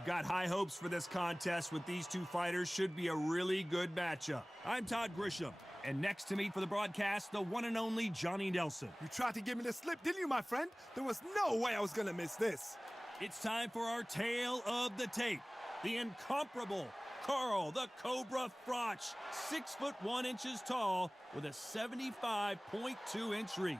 We've got high hopes for this contest with these two fighters. Should be a really good matchup. I'm Todd Grisham, and next to me for the broadcast, the one and only Johnny Nelson. You tried to give me the slip, didn't you, my friend? There was no way I was gonna miss this. It's time for our tale of the tape. The incomparable Carl the Cobra Froch, 6'1" tall with a 75.2-inch reach.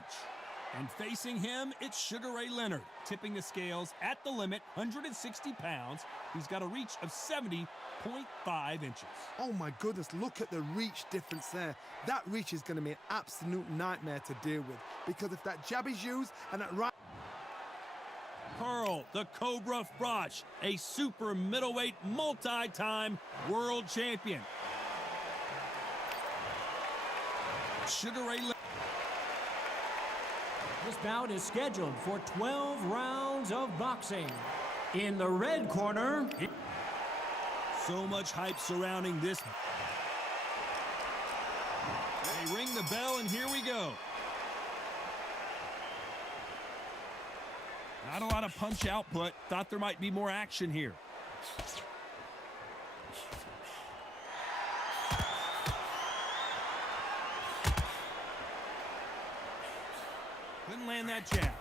And facing him, it's Sugar Ray Leonard, tipping the scales at the limit, 160 pounds. He's got a reach of 70.5 inches. Oh my goodness, look at the reach difference there. That reach is gonna be an absolute nightmare to deal with, because if that jab is used and that right... Carl the Cobra Froch, a super middleweight multi-time world champion. Sugar Ray Leonard. This bout is scheduled for 12 rounds of boxing. In the red corner... So much hype surrounding this. They ring the bell, and here we go. Not a lot of punch output. Thought there might be more action here. Couldn't land that jab.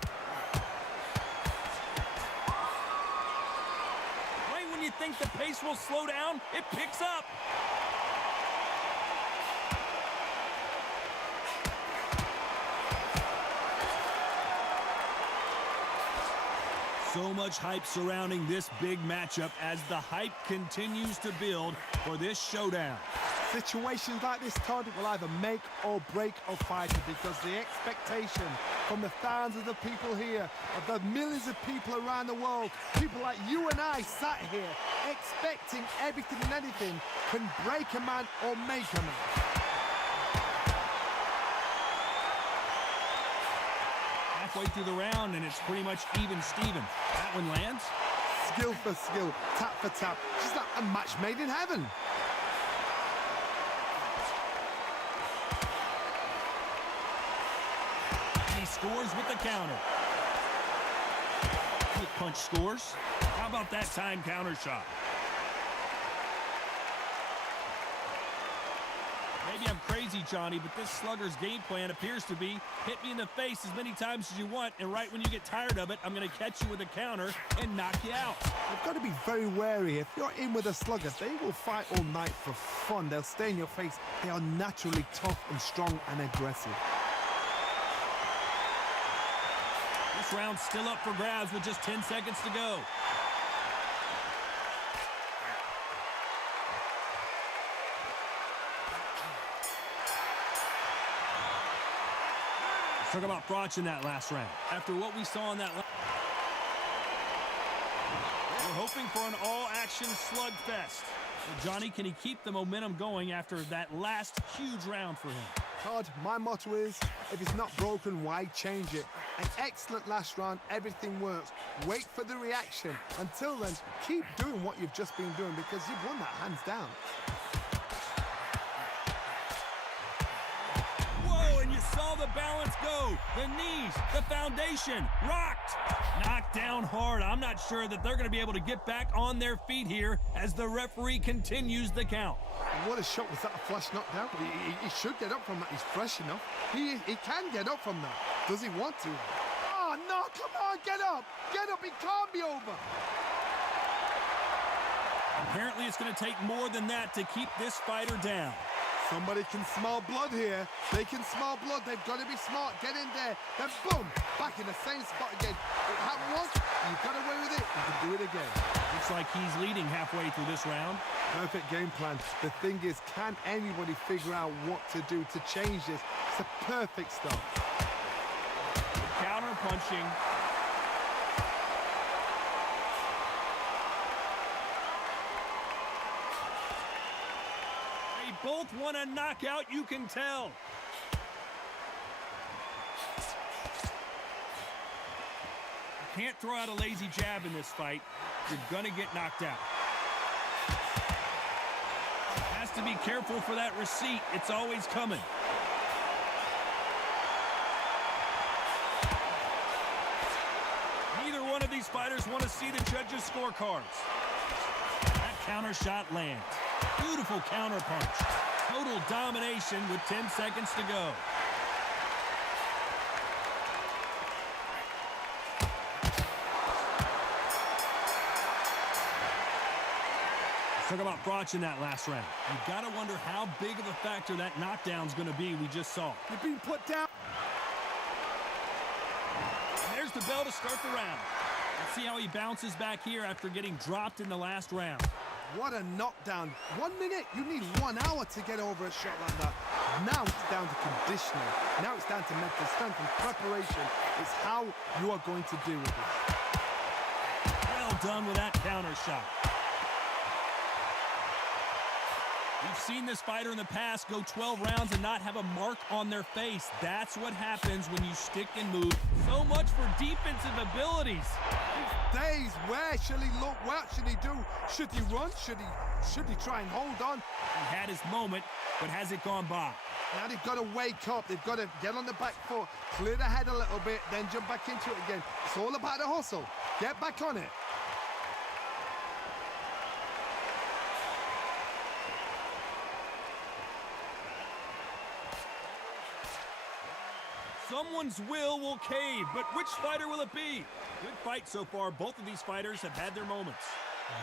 Right when you think the pace will slow down, it picks up. So much hype surrounding this big matchup as the hype continues to build for this showdown. Situations like this, Todd, will either make or break a fighter, because the expectation from the thousands of people here, of the millions of people around the world, people like you and I sat here expecting everything and anything, can break a man or make a man. Halfway through the round, and it's pretty much even Steven. That one lands. Skill for skill, tap for tap, just like a match made in heaven. He scores with the counter. Quick punch scores. How about that time counter shot? Maybe I'm crazy, Johnny, but this slugger's game plan appears to be hit me in the face as many times as you want, and right when you get tired of it, I'm going to catch you with a counter and knock you out. You've got to be very wary. If you're in with a slugger, they will fight all night for fun. They'll stay in your face. They are naturally tough and strong and aggressive. This round's still up for grabs with just 10 seconds to go. Talk about Froch in that last round. After what we saw in that last... We're hoping for an all-action slugfest. Well, Johnny, can he keep the momentum going after that last huge round for him? Todd, my motto is, if it's not broken, why change it? An excellent last round, everything works. Wait for the reaction. Until then, keep doing what you've just been doing, because you've won that hands down. Saw the balance go, the knees, the foundation, rocked, knocked down hard. I'm not sure that they're going to be able to get back on their feet here as the referee continues the count. What a shot. Was that a flash knockdown? He should get up from that. He's fresh enough. He can get up from that. Does he want to? Oh, no, come on, get up. Get up, it can't be over. Apparently it's going to take more than that to keep this fighter down. Somebody can smell blood here. They can smell blood. They've got to be smart. Get in there. Then boom, back in the same spot again. It happened once. You got away with it. You can do it again. Looks like he's leading halfway through this round. Perfect game plan. The thing is, can anybody figure out what to do to change this? It's a perfect start. Counter punching. Both want a knockout, you can tell. You can't throw out a lazy jab in this fight. You're gonna get knocked out. Has to be careful for that receipt. It's always coming. Neither one of these fighters want to see the judges' scorecards. counter shot lands. Beautiful counter punch. Total domination with 10 seconds to go. Talk about Froch in that last round. You got to wonder how big of a factor that knockdown's going to be we just saw. You've been put down. And there's the bell to start the round. Let's see how he bounces back here after getting dropped in the last round. What a knockdown. 1 minute, you need 1 hour to get over a shot like that. Now it's down to conditioning. Now it's down to mental strength and preparation. It's how you are going to deal with it. Well done with that counter shot. We've seen this fighter in the past go 12 rounds and not have a mark on their face. That's what happens when you stick and move. So much for defensive abilities. Days, where should he look? What should he do? Should he run? Should he try and hold on? He had his moment, but has it gone by? Now they've got to wake up. They've got to get on the back foot, clear the head a little bit, then jump back into it again. It's all about the hustle. Get back on it. Someone's will cave, but which fighter will it be? Good fight so far. Both of these fighters have had their moments.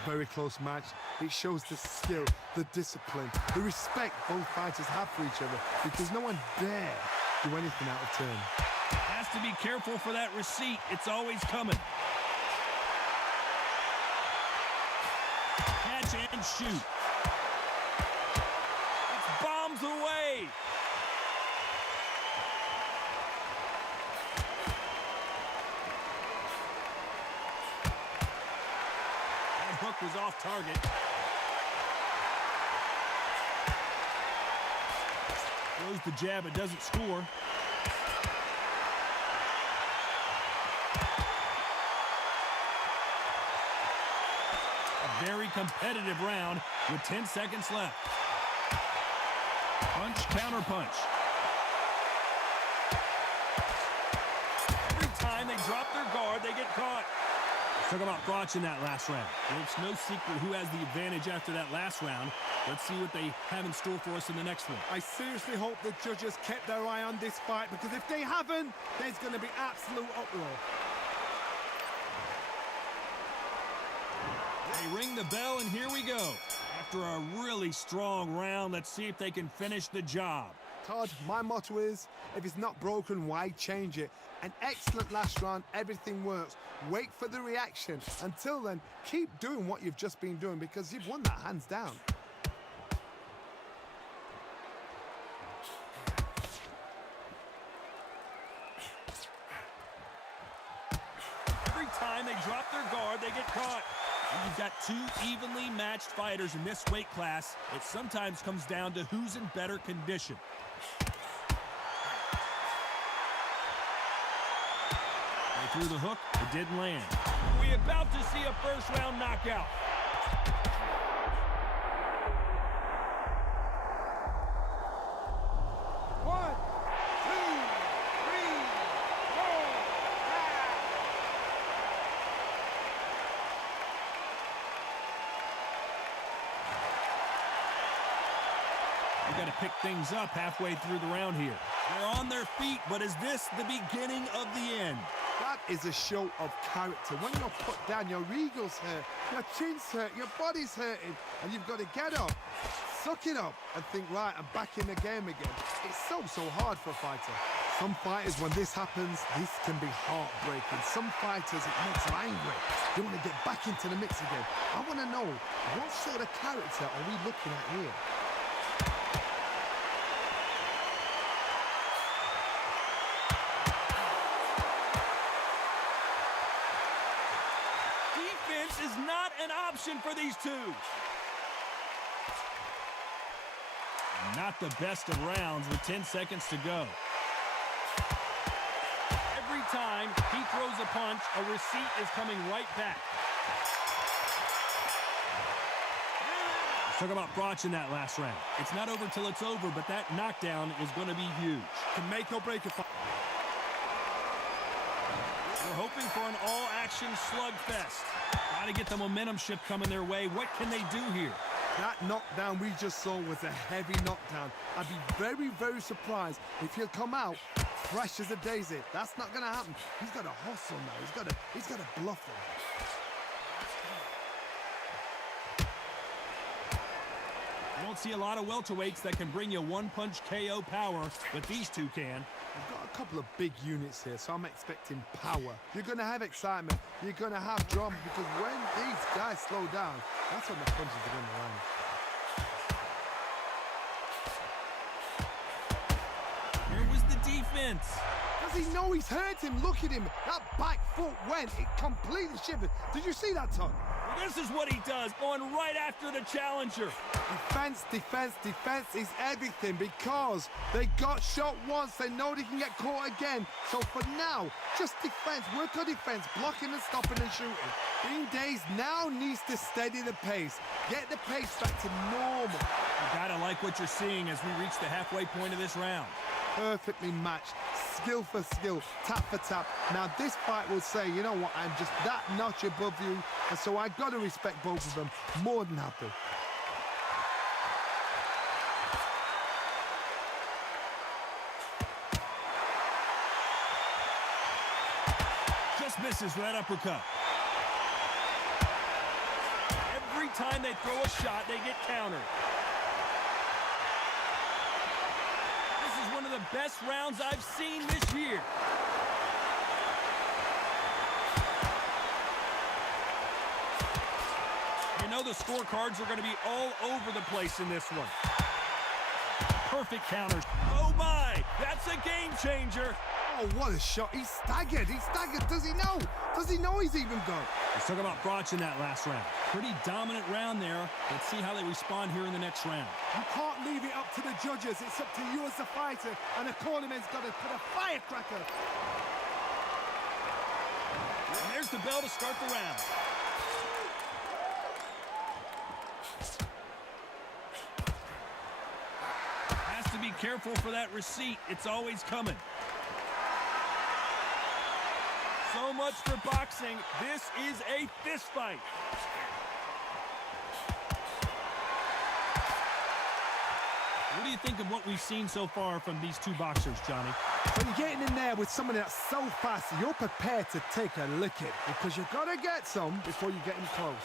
Very close match. It shows the skill, the discipline, the respect both fighters have for each other because no one dare do anything out of turn. Has to be careful for that receipt. It's always coming. Catch and shoot. It's bombs away. Hook was off target. Throws the jab, it doesn't score. A very competitive round with 10 seconds left. Punch, counter punch. Every time they drop their guard, they get caught. Talk about Froch in that last round. Well, it's no secret who has the advantage after that last round. Let's see what they have in store for us in the next one. I seriously hope the judges kept their eye on this fight because if they haven't, there's going to be absolute uproar. They ring the bell, and here we go. After a really strong round, let's see if they can finish the job. Todd, my motto is, if it's not broken, why change it? An excellent last round, everything works. Wait for the reaction. Until then, keep doing what you've just been doing because you've won that hands down. Every time they drop their guard, they get caught. When you've got two evenly matched fighters in this weight class, it sometimes comes down to who's in better condition. They threw the hook, it didn't land. We're about to see a first-round knockout. Got to pick things up halfway through the round here. They're on their feet, but is this the beginning of the end? That is a show of character. When you're put down, your ego's hurt, your chin's hurt, your body's hurting, and you've got to get up, suck it up, and think, right, I'm back in the game again. It's so hard for a fighter. Some fighters, when this happens, this can be heartbreaking. Some fighters, it makes them angry. They want to get back into the mix again. I want to know, what sort of character are we looking at here? Is not an option for these two. Not the best of rounds with 10 seconds to go. Every time he throws a punch, a receipt is coming right back. Let's talk about Froch in that last round. It's not over till it's over, but that knockdown is going to be huge. Can make or break a fight. We're hoping for an all-action action slugfest. Got to get the momentum shift coming their way. What can they do here? That knockdown we just saw was a heavy knockdown. I'd be very, very surprised if he'll come out fresh as a daisy. That's not going to happen. He's got to hustle now. He's got to bluff him. You don't see a lot of welterweights that can bring you one-punch KO power, but these two can. We've got a couple of big units here, so I'm expecting power. You're going to have excitement. You're going to have drama, because when these guys slow down, that's when the punches are going to land. Here was the defense. Does he know he's hurt him? Look at him. That back foot went. It completely shivered. Did you see that, Todd? This is what he does, going right after the challenger. Defense, defense, defense is everything, because they got shot once. They know they can get caught again. So for now, just defense. Work on defense, blocking and stopping and shooting. Being dazed now needs to steady the pace. Get the pace back to normal. You gotta like what you're seeing as we reach the halfway point of this round. Perfectly matched, skill for skill, tap for tap. Now this fight will say, you know what, I'm just that notch above you, and so I got to respect both of them. More than happy. Just misses that uppercut. Every time they throw a shot, they get countered. One of the best rounds I've seen this year. You know the scorecards are going to be all over the place in this one. Perfect counters. Oh my, that's a game changer. Oh, what a shot. He's staggered. He's staggered. Does he know? Does he know he's even gone? Let's talk about Froch in that last round. Pretty dominant round there. Let's see how they respond here in the next round. You can't leave it up to the judges. It's up to you as the fighter, and the cornerman's got to put a firecracker. And there's the bell to start the round. Has to be careful for that receipt. It's always coming. So much for boxing. This is a fist fight. What do you think of what we've seen so far from these two boxers, Johnny? When you're getting in there with someone that's so fast, you're prepared to take a licking, because you've got to get some before you get him close.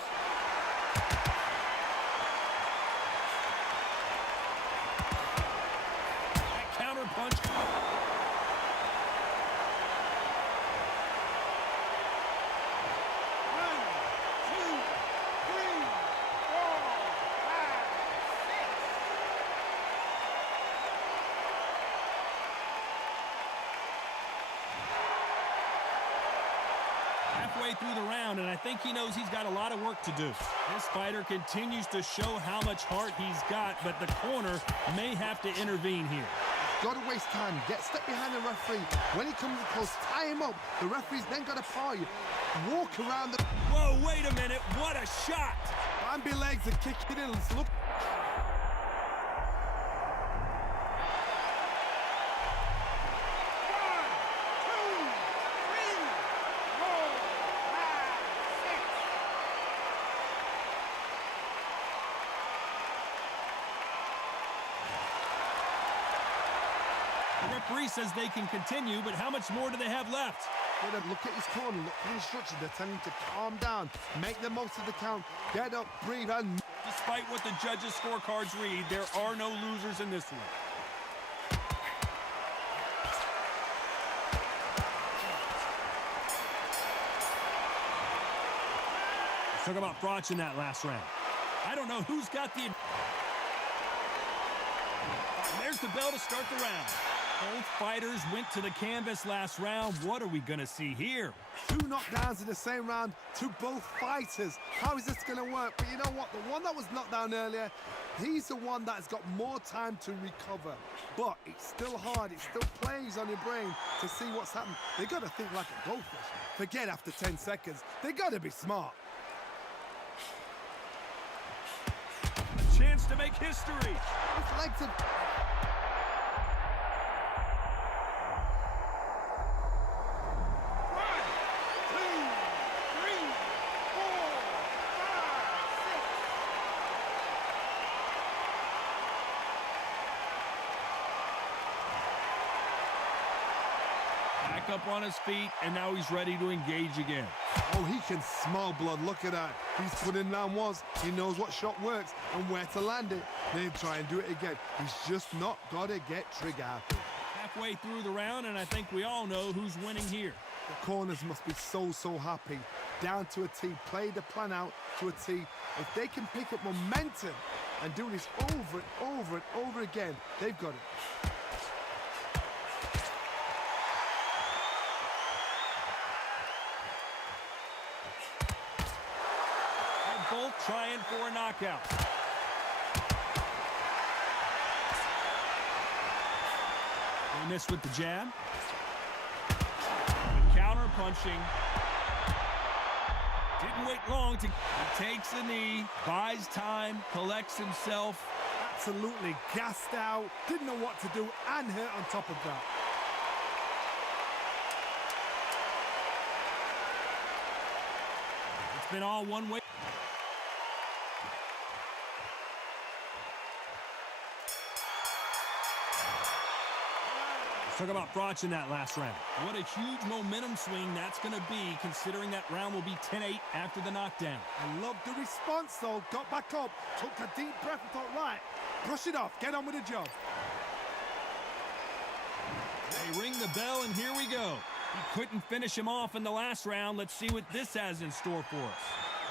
That counter punch. Through the round, and I think he knows he's got a lot of work to do. This fighter continues to show how much heart he's got, but the corner may have to intervene here. Got to waste time. Step behind the referee. When he comes close, tie him up. The referee's then got to paw you. Walk around the... Whoa, wait a minute. What a shot. Bambi legs and kick it in. Let's look. The referee says they can continue, but how much more do they have left? Look at his corner, look for the instructions. They're telling him to calm down, make the most of the count, get up, breathe, and... Despite what the judges' scorecards read, there are no losers in this one. Let's talk about Froch in that last round. I don't know who's got the... There's the bell to start the round. Both fighters went to the canvas last round. What are we going to see here? Two knockdowns in the same round to both fighters. How is this going to work? But you know what? The one that was knocked down earlier, he's the one that's got more time to recover. But it's still hard. It still plays on your brain to see what's happened. They got to think like a goldfish. Forget after 10 seconds. They got to be smart. A chance to make history. His legs are... up on his feet, and now he's ready to engage again. Oh, he can smell blood. Look at that. He's put in down once. He knows what shot works and where to land it. Then try and do it again. He's just not got to get trigger happy. Halfway through the round, and I think we all know who's winning here. The corners must be so happy. Down to a T. Play the plan out to a T. If they can pick up momentum and do this over and over and over again, they've got it. They're both trying for a knockout. They missed with the jab. Good counter punching. Didn't wait long to... He takes a knee, buys time, collects himself. Absolutely gassed out. Didn't know what to do and hurt on top of that. It's been all one way. Let's talk about Froch in that last round. What a huge momentum swing that's going to be, considering that round will be 10-8 after the knockdown. I love the response, though. Got back up, took a deep breath and thought, right, brush it off, get on with the job. They ring the bell, and here we go. He couldn't finish him off in the last round. Let's see what this has in store for us.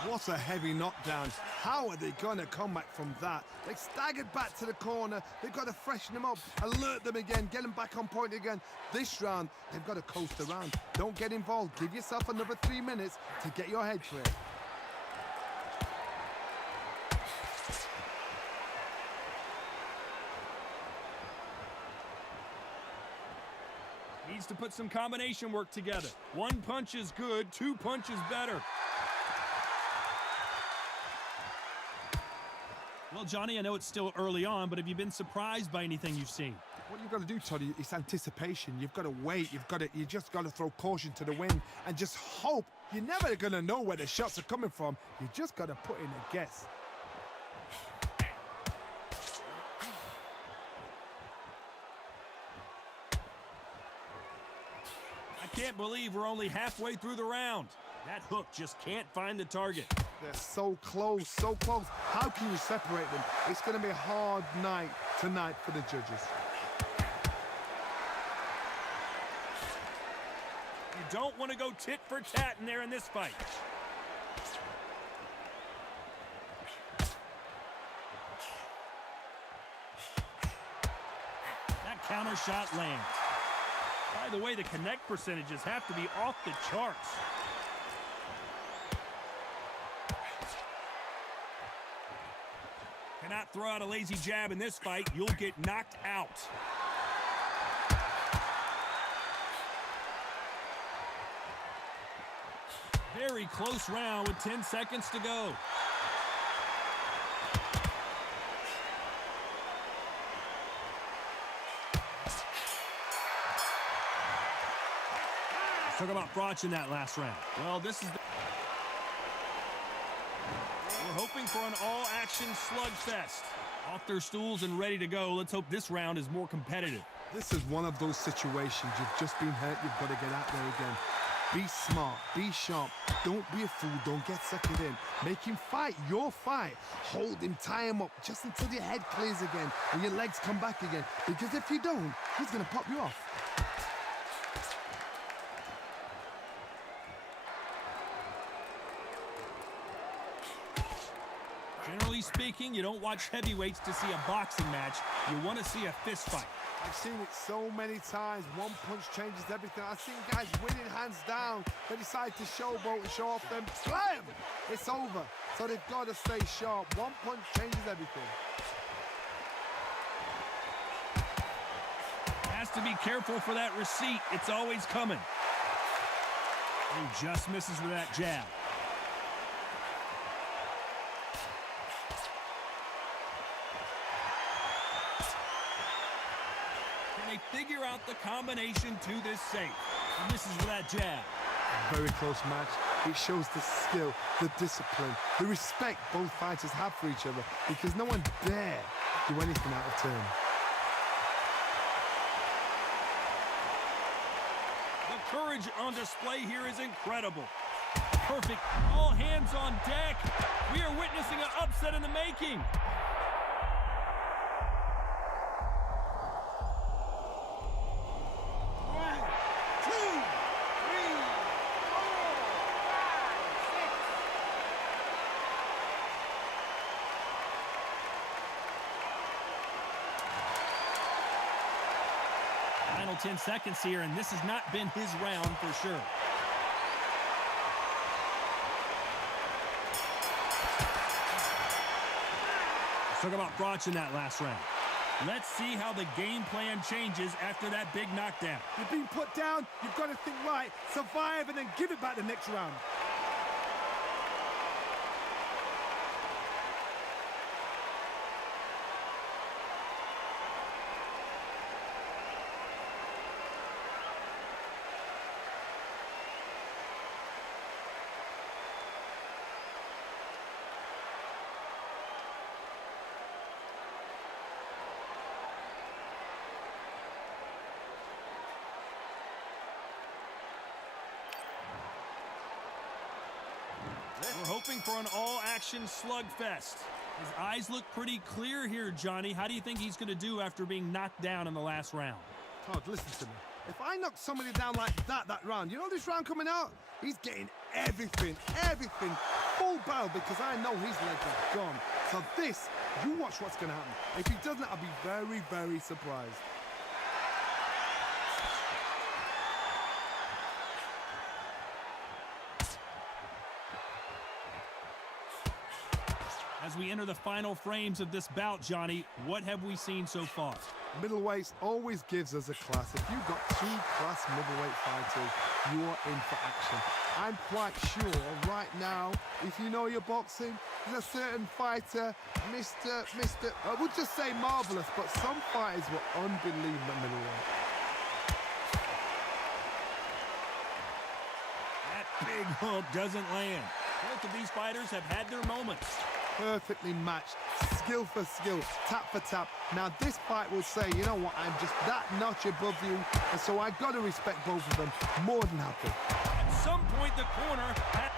What a heavy knockdown. How are they going to come back from that? They staggered back to the corner. They've got to freshen them up, alert them again, get them back on point again. This round, they've got to coast around. Don't get involved. Give yourself another 3 minutes to get your head clear. Needs to put some combination work together. One punch is good, 2 punches better. Well, Johnny, I know it's still early on, but have you been surprised by anything you've seen? What you've got to do, Toddy, is anticipation. You've got to wait. You just got to throw caution to the wind and just hope. You're never going to know where the shots are coming from. You just got to put in a guess. I can't believe we're only halfway through the round. That hook just can't find the target. They're so close, so close. How can you separate them? It's going to be a hard night tonight for the judges. You don't want to go tit for tat in there in this fight. That counter shot lands. By the way, the connect percentages have to be off the charts. Cannot throw out a lazy jab in this fight. You'll get knocked out. Very close round with 10 seconds to go. Let's talk about Froch in that last round. Well, this is the... We're hoping for an all-action slugfest. Off their stools and ready to go. Let's hope this round is more competitive. This is one of those situations. You've just been hurt. You've got to get out there again. Be smart. Be sharp. Don't be a fool. Don't get second in. Make him fight your fight. Hold him. Tie him up just until your head clears again and your legs come back again. Because if you don't, he's going to pop you off. Generally speaking, you don't watch heavyweights to see a boxing match. You want to see a fist fight. I've seen it so many times. One punch changes everything. I've seen guys winning hands down. They decide to showboat and show off them. Slam! It's over. So they've got to stay sharp. One punch changes everything. Has to be careful for that receipt. It's always coming. He just misses with that jab. Can they figure out the combination to this safe? He misses with that jab. Very close match. It shows the skill, the discipline, the respect both fighters have for each other, because no one dare do anything out of turn. The courage on display here is incredible. Perfect. All hands on deck. We are witnessing an upset in the making. Final 10 seconds here, and this has not been his round for sure. Let's talk about Froch in that last round. Let's see how the game plan changes after that big knockdown. You've been put down, you've got to think right, survive, and then give it back the next round. We're hoping for an all-action slugfest. His eyes look pretty clear here, Johnny. How do you think he's going to do after being knocked down in the last round? Todd, listen to me. If I knock somebody down like that round, you know this round coming out? He's getting everything, full barrel, because I know his legs are gone. So this, you watch what's going to happen. If he doesn't, I'll be very, very surprised. As we enter the final frames of this bout, Johnny, what have we seen so far? Middleweights always gives us a class. If you've got two class middleweight fighters, you're in for action. I'm quite sure right now, if you know your boxing, there's a certain fighter, Mr. I would just say marvelous, but some fighters were unbelievable middleweight. That big hook doesn't land. Both of these fighters have had their moments. Perfectly matched, skill for skill, tap for tap. Now this fight will say, you know what, I'm just that notch above you, and so I've got to respect both of them more than happy. At some point, the corner had...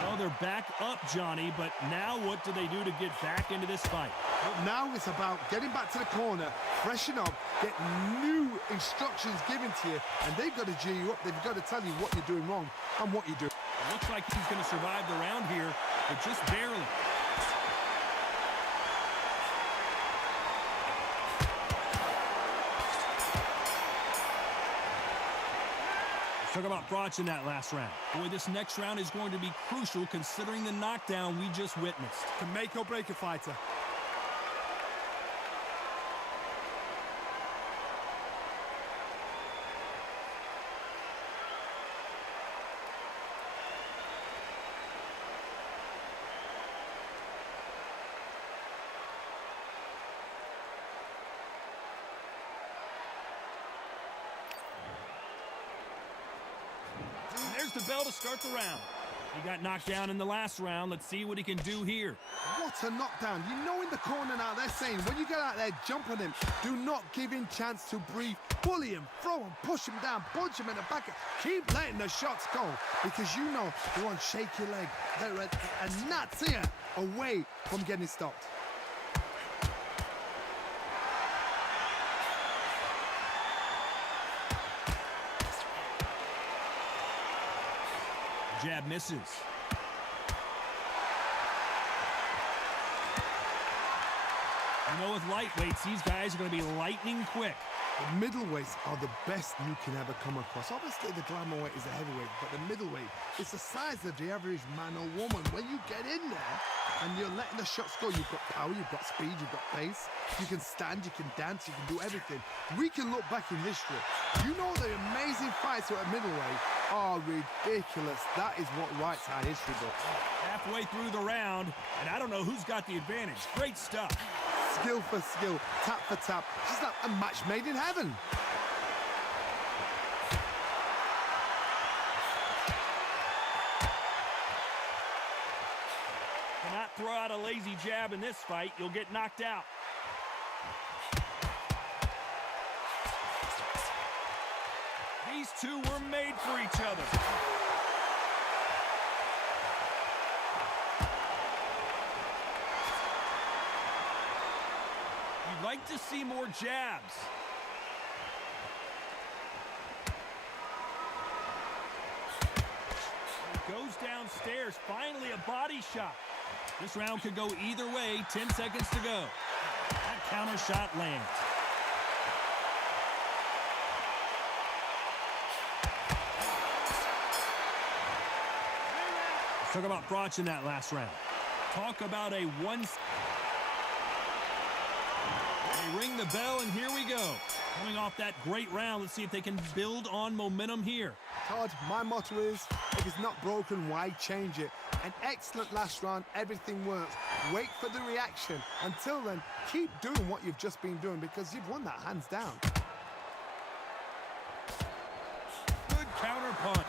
Well, they're back up, Johnny, but now what do they do to get back into this fight? Well, now it's about getting back to the corner, freshen up, get new instructions given to you, and they've got to G you up. They've got to tell you what you're doing wrong and what you do. It looks like he's going to survive the round here, but just barely. Talk about Froch in that last round. Boy, this next round is going to be crucial considering the knockdown we just witnessed. To make or break a fighter. There's the bell to start the round. He got knocked down in the last round. Let's see what he can do here. What a knockdown. You know in the corner now, they're saying, when you get out there, jump on him. Do not give him chance to breathe. Bully him, throw him, push him down, punch him in the back. Keep letting the shots go, because you know they're on shaky leg. They're a gnat's ear away from getting stopped. Jab misses. You know, with lightweights, these guys are going to be lightning quick. The middleweights are the best you can ever come across. Obviously, the glamour weight is a heavyweight, but the middleweight is the size of the average man or woman. When you get in there and you're letting the shots go, you've got power, you've got speed, you've got pace. You can stand, you can dance, you can do everything. We can look back in history. You know the amazing fights at middleweight are ridiculous. That is what writes our history book. Halfway through the round, and I don't know who's got the advantage. Great stuff. skill for skill, tap for tap. She's like a match made in heaven. Cannot throw out a lazy jab in this fight. You'll get knocked out. These two were made for each other. You'd like to see more jabs. He goes downstairs, finally a body shot. This round could go either way, 10 seconds to go. That counter shot lands. Let's talk about Froch in that last round. Talk about a one... They ring the bell, and here we go. Coming off that great round, let's see if they can build on momentum here. Todd, my motto is, if it's not broken, why change it? An excellent last round, everything works. Wait for the reaction. Until then, keep doing what you've just been doing because you've won that hands down. Good counter punch.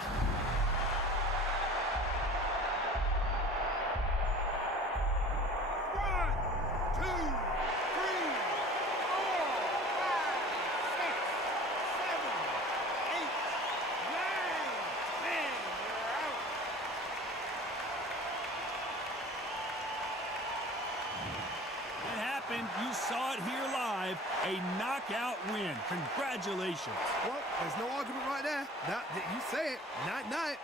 You saw it here live, a knockout win. Congratulations. Well, there's no argument right there. You say it. Night, night.